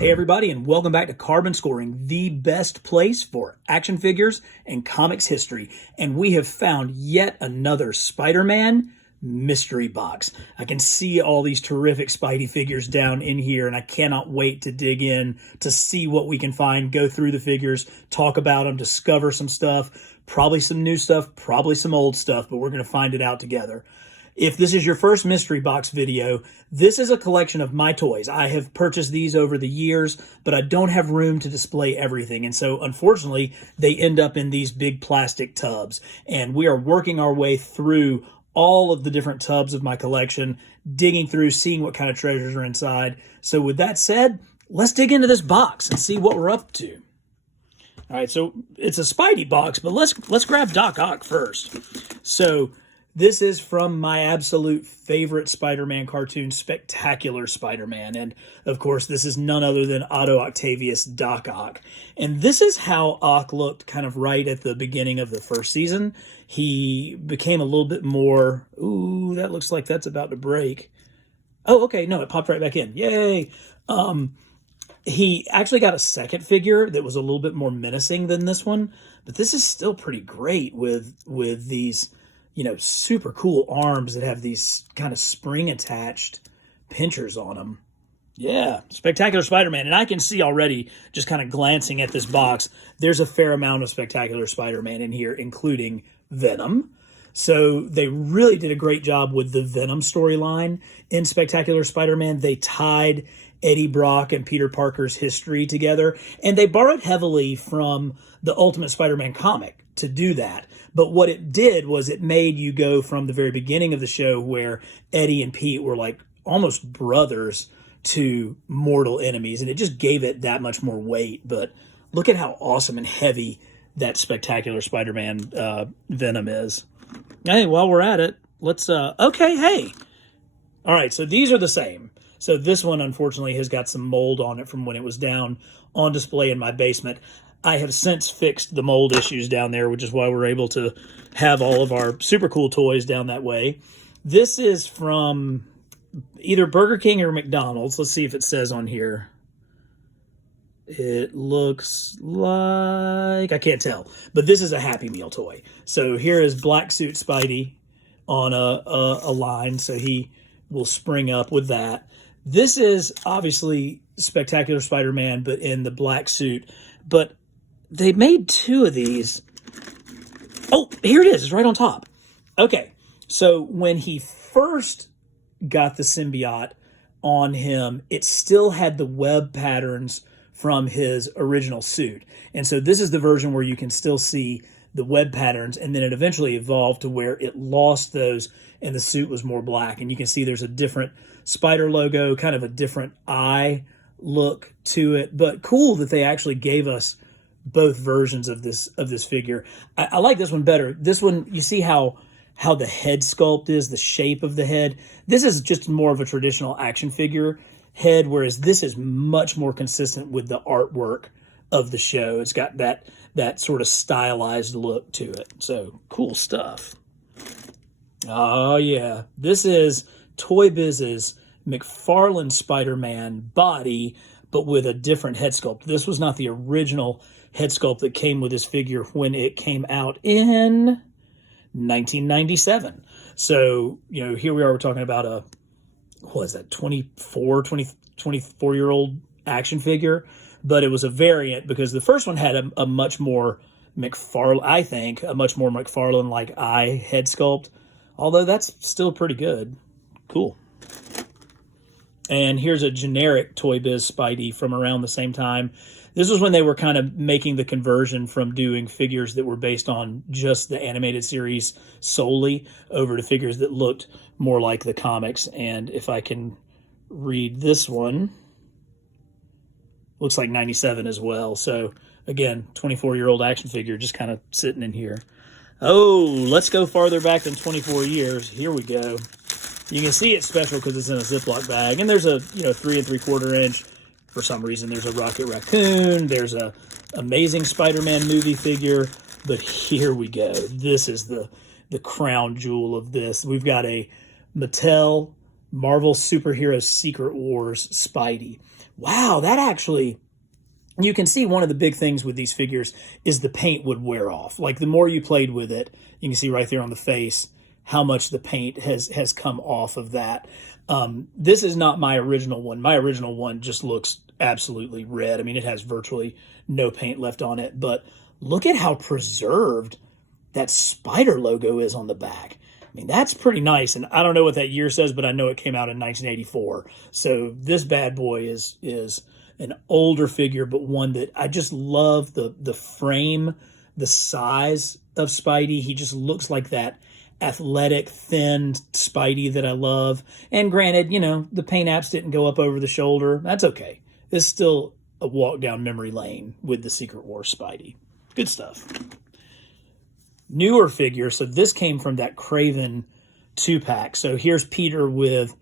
Hey everybody, and welcome back to Carbon Scoring, the best place for action figures and comics history. And we have found yet another Spider-Man mystery box. I can see all these terrific Spidey figures down in here, and I cannot wait to dig in to see what we can find, go through the figures, talk about them, discover some stuff, probably some new stuff, probably some old stuff, but we're going to find it out together. If this is your first mystery box video, this is a collection of my toys. I have purchased these over the years, but I don't have room to display everything. And so, unfortunately, they end up in these big plastic tubs. And we are working our way through all of the different tubs of my collection, digging through, seeing what kind of treasures are inside. So with that said, let's dig into this box and see what we're up to. All right, so it's a Spidey box, but let's grab Doc Ock first. So this is from my absolute favorite Spider-Man cartoon, Spectacular Spider-Man. And, of course, this is none other than Otto Octavius Doc Ock. And this is how Ock looked kind of right at the beginning of the first season. He became a little bit more... Ooh, that looks like that's about to break. Oh, okay, no, it popped right back in. Yay! He actually got a second figure that was a little bit more menacing than this one. But this is still pretty great with these... super cool arms that have these kind of spring-attached pinchers on them. Yeah, Spectacular Spider-Man. And I can see already, just kind of glancing at this box, there's a fair amount of Spectacular Spider-Man in here, including Venom. So they really did a great job with the Venom storyline in Spectacular Spider-Man. They tied Eddie Brock and Peter Parker's history together, and they borrowed heavily from the Ultimate Spider-Man comic to do that. But what it did was it made you go from the very beginning of the show where Eddie and Pete were like almost brothers to mortal enemies, and it just gave it that much more weight. But look at how awesome and heavy that Spectacular Spider-Man Venom is. Hey, while we're at it, let's... okay, hey! All right, so these are the same. So this one, unfortunately, has got some mold on it from when it was down on display in my basement. I have since fixed the mold issues down there, which is why we're able to have all of our super cool toys down that way. This is from either Burger King or McDonald's. Let's see if it says on here. It looks like... I can't tell. But this is a Happy Meal toy. So here is Black Suit Spidey on a line, so he will spring up with that. This is obviously Spectacular Spider-Man, but in the black suit. But they made two of these. Oh, here it is. It's right on top. Okay, so when he first got the symbiote on him, it still had the web patterns from his original suit. And so this is the version where you can still see the web patterns, and then it eventually evolved to where it lost those and the suit was more black. And you can see there's a different spider logo, kind of a different eye look to it. But cool that they actually gave us both versions of this figure. I like this one better. This one, you see how the head sculpt is, the shape of the head. This is just more of a traditional action figure head, whereas this is much more consistent with the artwork of the show. It's got that sort of stylized look to it. So cool stuff. Oh yeah, this is Toy Biz's Mcfarland Spider-Man body, but with a different head sculpt. This was not the original head sculpt that came with this figure when it came out in 1997. So, here we are, we're talking about a, what is that, 24-year-old action figure, but it was a variant because the first one had a much more McFarlane, I think, a much more McFarlane-like eye head sculpt, although that's still pretty good. Cool. And here's a generic Toy Biz Spidey from around the same time. This was when they were kind of making the conversion from doing figures that were based on just the animated series solely over to figures that looked more like the comics. And if I can read this one, looks like 97 as well. So again, 24-year-old action figure just kind of sitting in here. Oh, let's go farther back than 24 years. Here we go. You can see it's special because it's in a Ziploc bag. And there's a 3 3/4 inch. For some reason, there's a Rocket Raccoon. There's a Amazing Spider-Man movie figure. But here we go. This is the crown jewel of this. We've got a Mattel Marvel Superhero Secret Wars Spidey. Wow, that actually, you can see one of the big things with these figures is the paint would wear off. Like the more you played with it, you can see right there on the face how much the paint has come off of that. This is not my original one. My original one just looks absolutely red. I mean, it has virtually no paint left on it, but look at how preserved that Spider logo is on the back. I mean, that's pretty nice. And I don't know what that year says, but I know it came out in 1984. So this bad boy is an older figure, but one that I just love the frame, the size of Spidey. He just looks like that athletic, thin Spidey that I love. And granted, you know, the paint apps didn't go up over the shoulder. That's okay. It's still a walk down memory lane with the Secret Wars Spidey. Good stuff. Newer figure. So this came from that Kraven 2-pack. So here's Peter with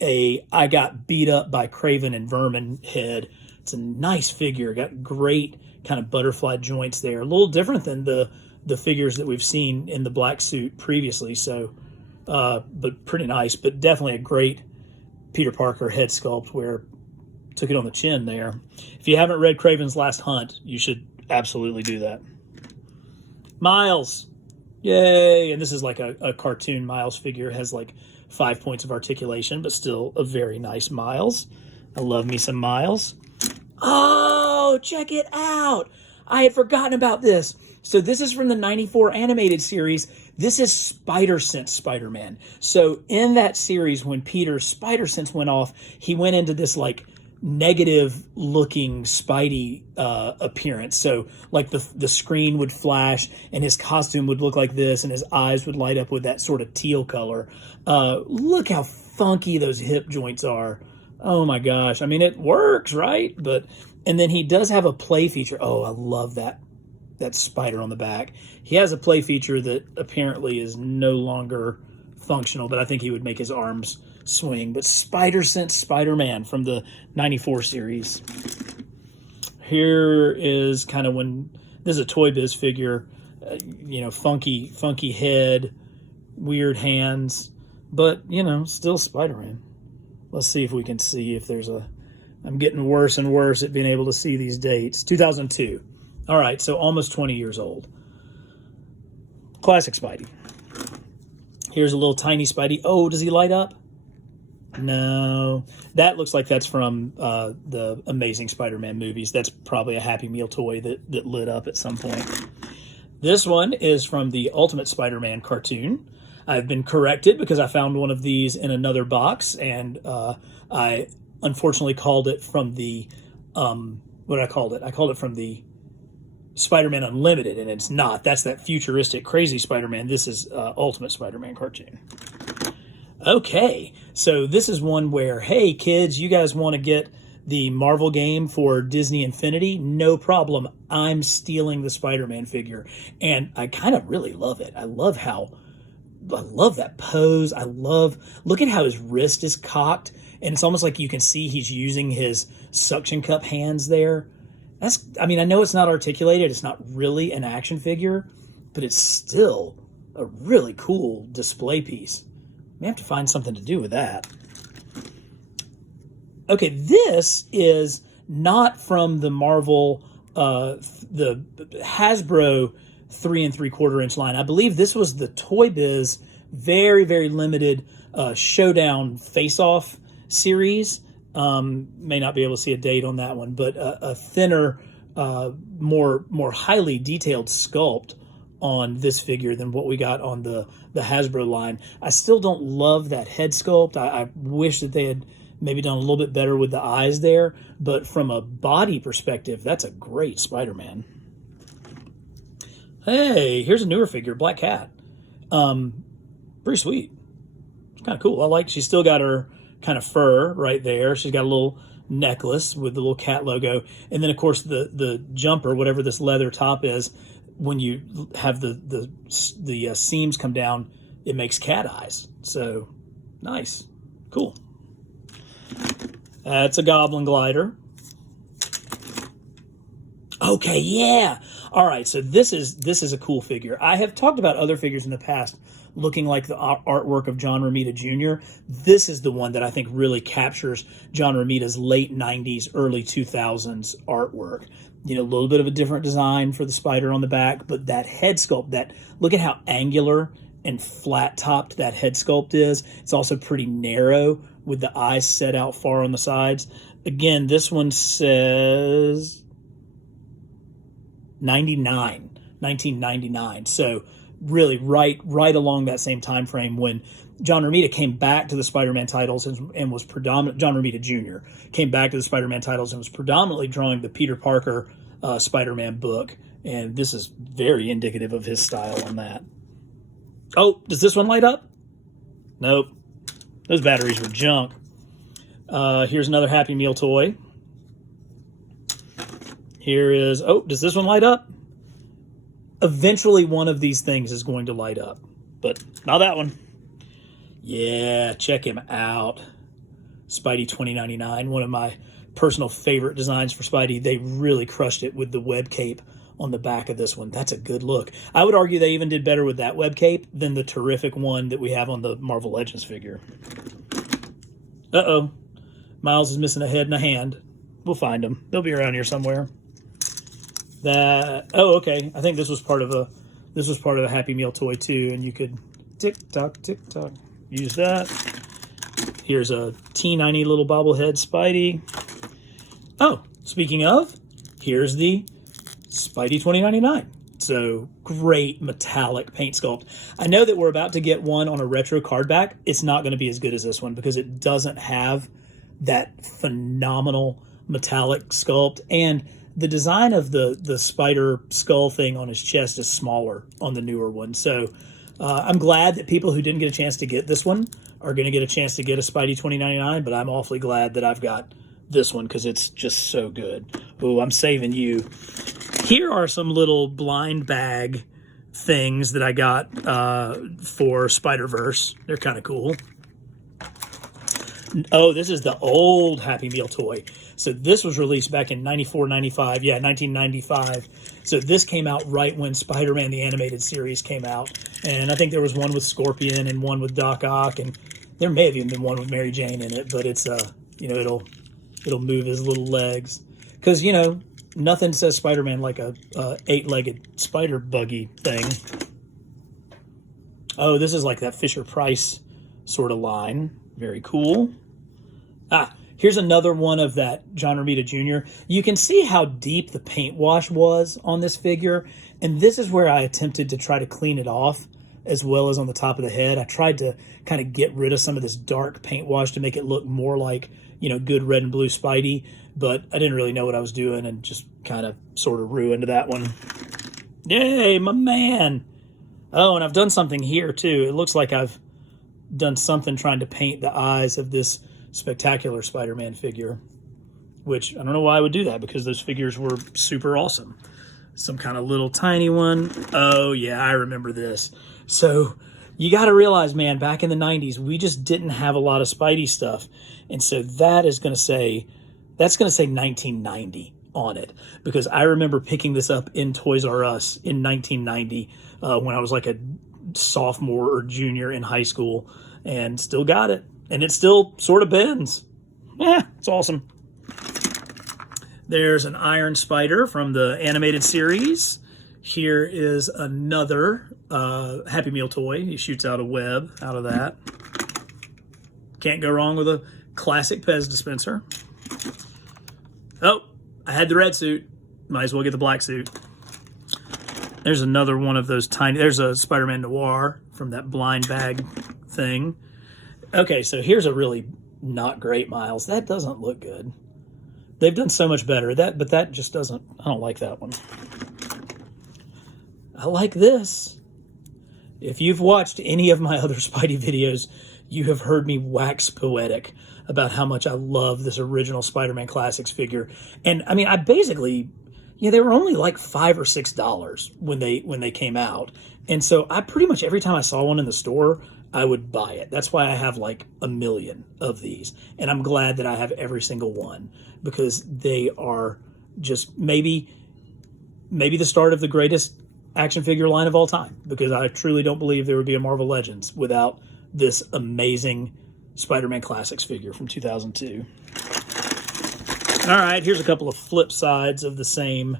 a I got beat up by Kraven and Vermin head. It's a nice figure. Got great kind of butterfly joints there. A little different than the figures that we've seen in the black suit previously. So, but pretty nice. But definitely a great Peter Parker head sculpt where took it on the chin there. If you haven't read Kraven's Last Hunt, you should absolutely do that. Miles. Yay. And this is like a cartoon Miles figure. It has like 5 points of articulation, but still a very nice Miles. I love me some Miles. Oh, check it out. I had forgotten about this. So this is from the 94 animated series. This is Spider Sense Spider-Man. So in that series, when Peter's Spider Sense went off, he went into this like negative looking Spidey appearance. So like the screen would flash and his costume would look like this and his eyes would light up with that sort of teal color. Look how funky those hip joints are. Oh my gosh. I mean, it works, right? And then he does have a play feature. Oh, I love that spider on the back. He has a play feature that apparently is no longer functional, but I think he would make his arms swing. But Spider Sense Spider-Man from the 94 series. Here is kind of when this is a Toy Biz figure, you know, funky head, weird hands, but you know, still Spider-Man. Let's see if we can see if there's I'm getting worse and worse at being able to see these dates. 2002. All right, so almost 20 years old. Classic Spidey. Here's a little tiny Spidey. Oh, does he light up? No. That looks like that's from the Amazing Spider-Man movies. That's probably a Happy Meal toy that lit up at some point. This one is from the Ultimate Spider-Man cartoon. I've been corrected because I found one of these in another box, and I unfortunately called it from the, what did I call it? I called it from the Spider-Man Unlimited, and it's not. That's that futuristic, crazy Spider-Man. This is Ultimate Spider-Man cartoon. Okay, so this is one where, hey, kids, you guys want to get the Marvel game for Disney Infinity? No problem. I'm stealing the Spider-Man figure, and I kind of really love it. I love that pose. Look at how his wrist is cocked, and it's almost like you can see he's using his suction cup hands there. I mean, I know it's not articulated. It's not really an action figure, but it's still a really cool display piece. May have to find something to do with that. Okay, this is not from the Marvel, the Hasbro 3 3/4 inch line. I believe this was the Toy Biz very, very limited Showdown Face-Off series. May not be able to see a date on that one, but a thinner, more highly detailed sculpt on this figure than what we got on the Hasbro line. I still don't love that head sculpt. I wish that they had maybe done a little bit better with the eyes there, but from a body perspective, that's a great Spider-Man. Hey, here's a newer figure, Black Cat. Pretty sweet. It's kind of cool. She's still got her kind of fur right there. She's got a little necklace with the little cat logo. And then, of course, the jumper, whatever this leather top is, when you have the seams come down, it makes cat eyes. So, nice. Cool. That's a Goblin Glider. Okay, yeah. All right, so this is a cool figure. I have talked about other figures in the past, looking like the artwork of John Romita Jr. This is the one that I think really captures John Romita's late 90s, early 2000s artwork. You know, a little bit of a different design for the spider on the back, but that head sculpt, look at how angular and flat topped that head sculpt is. It's also pretty narrow with the eyes set out far on the sides. Again, this one says 1999. So really right along that same time frame when John Romita came back to the Spider-Man titles and was predominant. John Romita Jr. came back to the Spider-Man titles and was predominantly drawing the Peter Parker Spider-Man book. And this is very indicative of his style on that. Oh, does this one light up? Nope. Those batteries were junk. Here's another Happy Meal toy. Here is, oh, does this one light up? Eventually one of these things is going to light up, but not that one. Yeah, check him out. Spidey 2099, one of my personal favorite designs for Spidey. They really crushed it with the web cape on the back of this one. That's a good look. I would argue they even did better with that web cape than the terrific one that we have on the Marvel Legends figure. Uh-oh. Miles is missing a head and a hand. We'll find them. They'll be around here somewhere. Oh, okay. I think this was part of a Happy Meal toy too, and you could tick tock use that. Here's a T90 little bobblehead Spidey. Oh, speaking of, here's the Spidey 2099. So great metallic paint sculpt. I know that we're about to get one on a retro card back. It's not going to be as good as this one because it doesn't have that phenomenal metallic sculpt, and the design of the spider skull thing on his chest is smaller on the newer one. So I'm glad that people who didn't get a chance to get this one are going to get a chance to get a Spidey 2099, but I'm awfully glad that I've got this one because it's just so good. Oh, I'm saving you. Here are some little blind bag things that I got for Spider-Verse. They're kind of cool. Oh, this is the old Happy Meal toy. So this was released back in 94, 95. Yeah, 1995. So this came out right when Spider-Man the Animated Series came out. And I think there was one with Scorpion and one with Doc Ock. And there may have even been one with Mary Jane in it. But it's, you know, it'll move his little legs. Because, you know, nothing says Spider-Man like a eight-legged spider buggy thing. Oh, this is like that Fisher-Price sort of line. Very cool. Here's another one of that John Romita Jr. You can see how deep the paint wash was on this figure, and this is where I attempted to try to clean it off as well as on the top of the head. I tried to kind of get rid of some of this dark paint wash to make it look more like, you know, good red and blue Spidey, but I didn't really know what I was doing and just kind of sort of ruined that one. Yay, my man! Oh, and I've done something here too. It looks like I've done something trying to paint the eyes of this spectacular Spider-Man figure, which I don't know why I would do that because those figures were super awesome. Some kind of little tiny one. Oh yeah, I remember this. So you got to realize, man, back in the 90s, we just didn't have a lot of Spidey stuff. And so that's going to say 1990 on it, because I remember picking this up in Toys R Us in 1990 when I was like a sophomore or junior in high school, and still got it. And it still sort of bends. Yeah, it's awesome. There's an Iron Spider from the animated series. Here is another Happy Meal toy. He shoots out a web out of that. Can't go wrong with a classic Pez dispenser. Oh, I had the red suit. Might as well get the black suit. There's another one of those tiny... There's a Spider-Man Noir from that blind bag thing. Okay, so here's a really not great Miles. That doesn't look good. They've done so much better. But that just doesn't... I don't like that one. I like this. If you've watched any of my other Spidey videos, you have heard me wax poetic about how much I love this original Spider-Man Classics figure. And, I mean, I basically... Yeah, they were only like $5 or $6 when they came out. And so I pretty much every time I saw one in the store, I would buy it. That's why I have like 1 million of these. And I'm glad that I have every single one, because they are just maybe the start of the greatest action figure line of all time, because I truly don't believe there would be a Marvel Legends without this amazing Spider-Man Classics figure from 2002. All right, here's a couple of flip sides of the same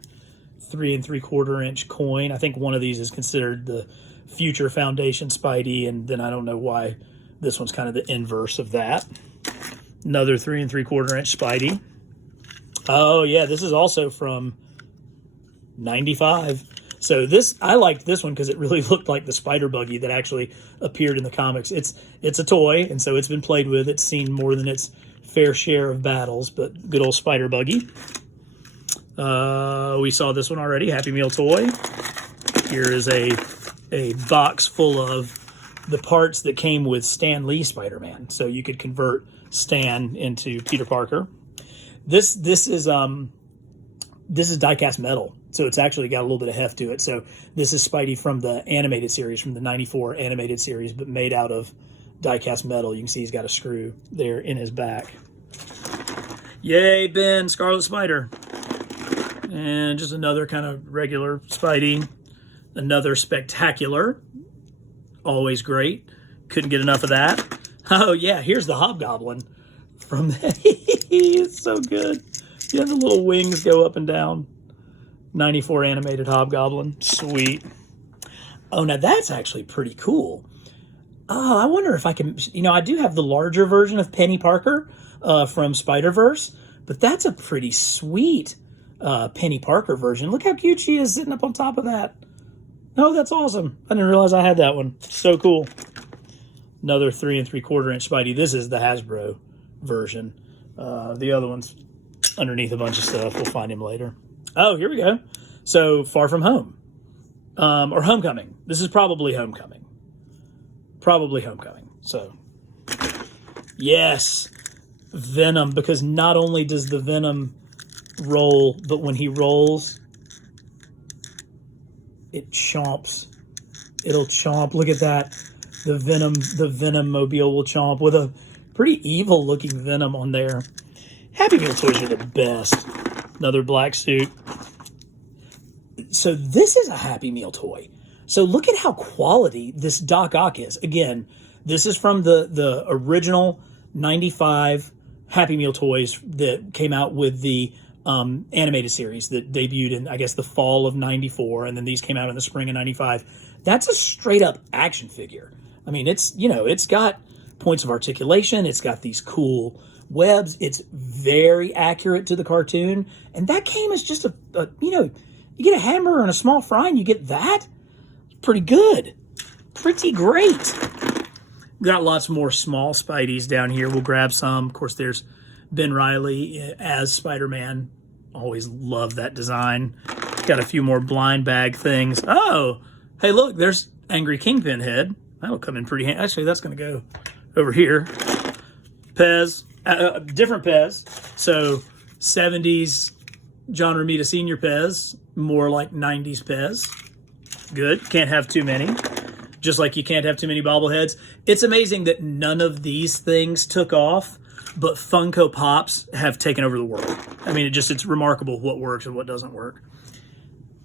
3 3/4 inch coin. I think one of these is considered the future Foundation Spidey, and then I don't know why this one's kind of the inverse of that. Another 3 3/4 inch Spidey. Oh yeah, this is also from 95. So this, I liked this one because it really looked like the spider buggy that actually appeared in the comics. It's a toy, and so it's been played with. It's seen more than its fair share of battles, but good old spider buggy. We saw this one already, Happy Meal toy. Here is a box full of the parts that came with Stan Lee Spider-Man. So you could convert Stan into Peter Parker. This is die-cast metal, so it's actually got a little bit of heft to it. So this is Spidey from the animated series, from the 94 animated series, but made out of die-cast metal. You can see he's got a screw there in his back. Yay, Ben, Scarlet Spider. And just another kind of regular Spidey. Another spectacular. Always great. Couldn't get enough of that. Oh, yeah, here's the Hobgoblin. From it's so good. Yeah, the little wings go up and down. 94 animated Hobgoblin. Sweet. Oh, now that's actually pretty cool. Oh, I wonder if I can... You know, I do have the larger version of Penny Parker from Spider-Verse, but that's a pretty sweet Penny Parker version. Look how cute she is sitting up on top of that. Oh, that's awesome. I didn't realize I had that one. So cool. Another 3 3/4 inch Spidey. This is the Hasbro version. The other one's underneath a bunch of stuff. We'll find him later. Oh, here we go. So, Far From Home. Or Homecoming. This is probably Homecoming. Probably Homecoming. So, yes. Venom. Because not only does the Venom roll, but when he rolls, it chomps. It'll chomp. Look at that. The Venom mobile will chomp with a pretty evil looking Venom on there. Happy Meal toys are the best. Another black suit. So this is a Happy Meal toy. So look at how quality this Doc Ock is. Again, this is from the original 95 Happy Meal toys that came out with the animated series that debuted in, I guess, the fall of 94, and then these came out in the spring of 95. That's a straight up action figure. I mean, it's, you know, it's got points of articulation. It's got these cool webs. It's very accurate to the cartoon. And that came as just a you know, you get a hamburger and a small fry and you get that. Pretty good. Pretty great. Got lots more small Spideys down here. We'll grab some. Of course, there's Ben Reilly as Spider-Man. Always love that design. Got a few more blind bag things. Oh, hey, look, there's Angry Kingpin head. That'll come in pretty handy. Actually, that's going to go over here. Pez. Different Pez. So, 70s John Romita Sr. Pez. More like 90s Pez. Good. Can't have too many. Just like you can't have too many bobbleheads. It's amazing that none of these things took off, but Funko Pops have taken over the world. I mean, it's remarkable what works and what doesn't work.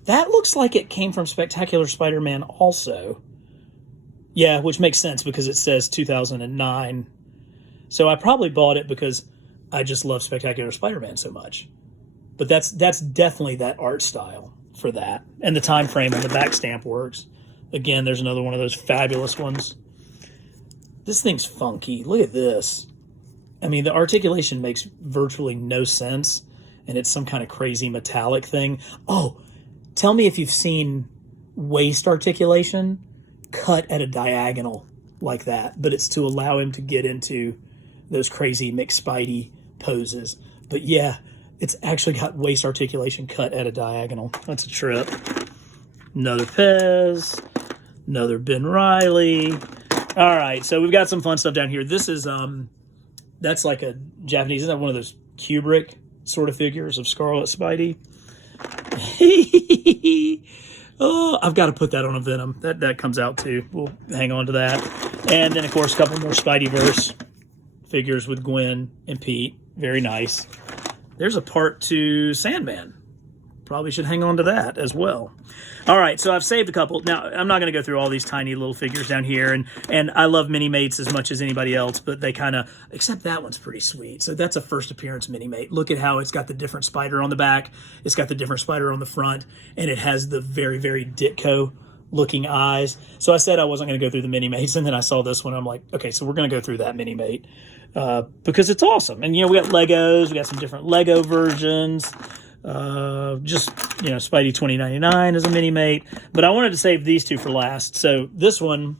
That looks like it came from Spectacular Spider-Man also. Yeah, which makes sense because it says 2009. So I probably bought it because I just love Spectacular Spider-Man so much. But that's definitely that art style for that. And the time frame on the back stamp works. Again, there's another one of those fabulous ones. This thing's funky. Look at this. I mean, the articulation makes virtually no sense, and it's some kind of crazy metallic thing. Oh, tell me if you've seen waist articulation cut at a diagonal like that, but it's to allow him to get into those crazy McSpidey poses. But yeah, it's actually got waist articulation cut at a diagonal. That's a trip. Another Pez. Another Ben Reilly. All right, so we've got some fun stuff down here. This is, that's like a Japanese, isn't that one of those Kubrick sort of figures of Scarlet Spidey? Oh, I've got to put that on a Venom. That comes out too. We'll hang on to that. And then, of course, a couple more Spideyverse figures with Gwen and Pete. Very nice. There's a part to Sandman. probably should hang on to that as well. All right, so I've saved a couple. Now, I'm not going to go through all these tiny little figures down here, and I love Mini-Mates as much as anybody else, but they kind of, except that one's pretty sweet. So that's a first appearance Mini-Mate. Look at how it's got the different spider on the back, it's got the different spider on the front, and it has the very, very Ditko looking eyes. So I said I wasn't going to go through the Mini-Mates, and then I saw this one, I'm like, okay, so we're going to go through that Mini-Mate because it's awesome. And, you know, we got Legos, we got some different Lego versions. Just, you know, Spidey 2099 is a Mini-Mate, but I wanted to save these two for last. So this one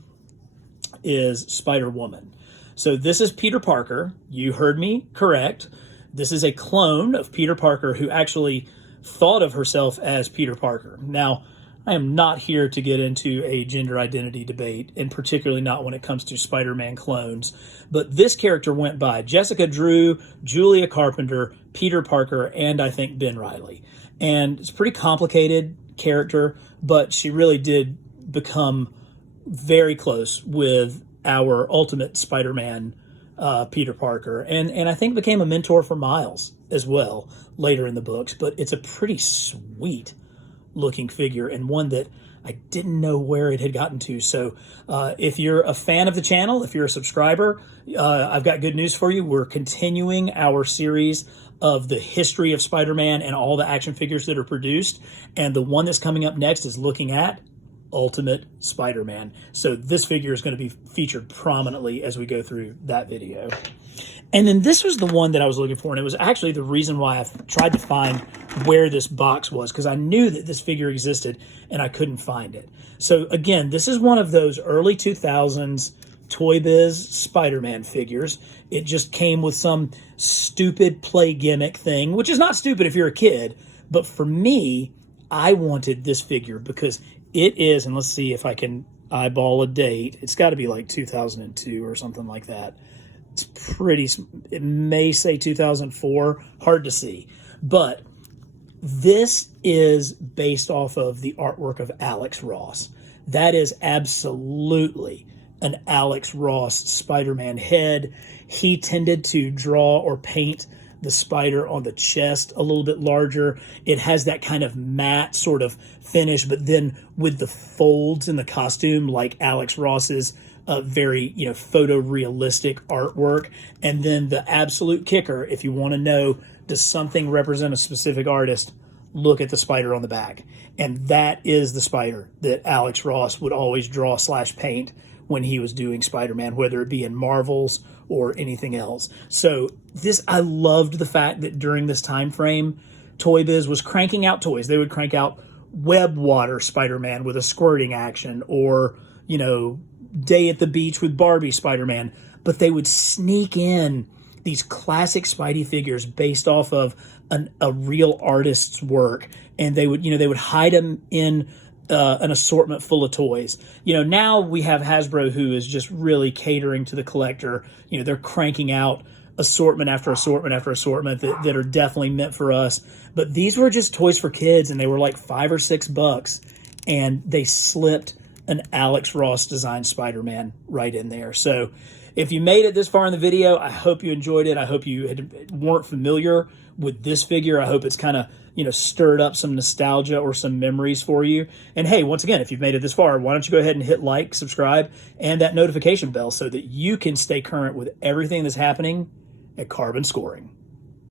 is Spider-Woman. So this is Peter Parker. You heard me correct. This is a clone of Peter Parker who actually thought of herself as Peter Parker. Now, I am not here to get into a gender identity debate, and particularly not when it comes to Spider-Man clones. But this character went by Jessica Drew, Julia Carpenter, Peter Parker, and I think Ben Reilly. And it's a pretty complicated character, but she really did become very close with our ultimate Spider-Man, Peter Parker. And I think became a mentor for Miles as well later in the books. But it's a pretty sweet looking figure, and one that I didn't know where it had gotten to. So if you're a fan of the channel, if you're a subscriber, I've got good news for you. We're continuing our series of the history of Spider-Man and all the action figures that are produced. And the one that's coming up next is looking at Ultimate Spider-Man. So this figure is going to be featured prominently as we go through that video. And then this was the one that I was looking for, and it was actually the reason why I tried to find where this box was, because I knew that this figure existed, and I couldn't find it. So again, this is one of those early 2000s Toy Biz Spider-Man figures. It just came with some stupid play gimmick thing, which is not stupid if you're a kid, but for me, I wanted this figure because it is, and let's see if I can eyeball a date. It's got to be like 2002 or something like that. It's pretty, it may say 2004, hard to see. But this is based off of the artwork of Alex Ross. That is absolutely an Alex Ross Spider-Man head. He tended to draw or paint the spider on the chest a little bit larger. It has that kind of matte sort of finish, but then with the folds in the costume like Alex Ross's very, you know, photorealistic artwork. And then the absolute kicker, if you want to know, does something represent a specific artist, look at the spider on the back. And that is the spider that Alex Ross would always draw / paint when he was doing Spider-Man, whether it be in Marvels or anything else. So this, I loved the fact that during this time frame, Toy Biz was cranking out toys. They would crank out Web Water Spider-Man with a squirting action, or, you know, Day at the Beach with Barbie Spider-Man, but they would sneak in these classic Spidey figures based off of a real artist's work, and they would, you know, they would hide them in an assortment full of toys. You know, now we have Hasbro, who is just really catering to the collector. You know, they're cranking out assortment after assortment after assortment that are definitely meant for us. But these were just toys for kids, and they were like $5 or $6, and they slipped an Alex Ross designed Spider-Man right in there. So if you made it this far in the video, I hope you enjoyed it. I hope you weren't familiar with this figure. I hope it's kind of, you know, stirred up some nostalgia or some memories for you. And hey, once again, if you've made it this far, why don't you go ahead and hit like, subscribe, and that notification bell so that you can stay current with everything that's happening at Carbon Scoring.